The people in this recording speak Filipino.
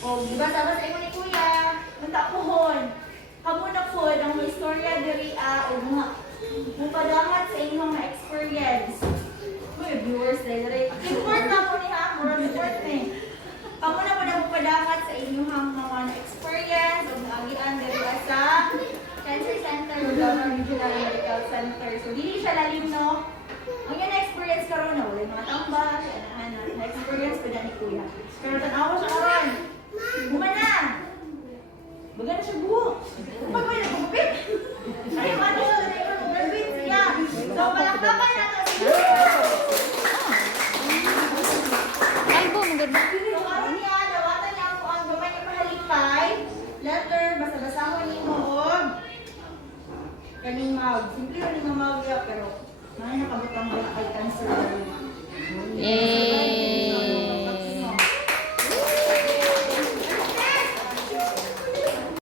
O, di ba sabas ay mo ni Kuya, unta pohon. Kamo na po, ang may istorya diri o mga mupadamat sa inyong na experience. Uy, viewers diri. Import na po ni ha, moral support ni. Kamo na po na mupadamat sa inyong mga na experience o maagian diri sa Cancer Center o Government Regional Medical Center. So, dili siya lalim, no? Ang yan na-experience karon na wala mga tambal, na-experience ko na ni Kuya. Pero tanawa siya karon. Buman na! Baga na siya buhok. Pag wala na kumapit. Ay, ano siya na ikaw kumapit siya. So, palakpakan na to. Album, ganda. So, karon niya, dawatan niya ako ang gamay niya pahalipay. Letter, basta-basa ko niyo og kaning mag. Simple rin yung mag pero may nakabutang